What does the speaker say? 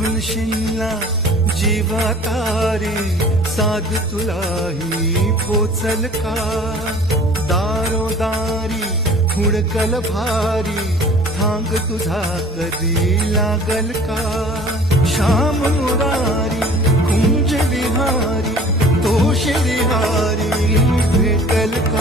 धुनशिनला जीवा तारी साध तुलाही पोचल का दारोदारी हुडकल भारी थांग तुझा कधी लागल का श्याम मुरारी कुंज विहारी तो श्रीहारी भेटल का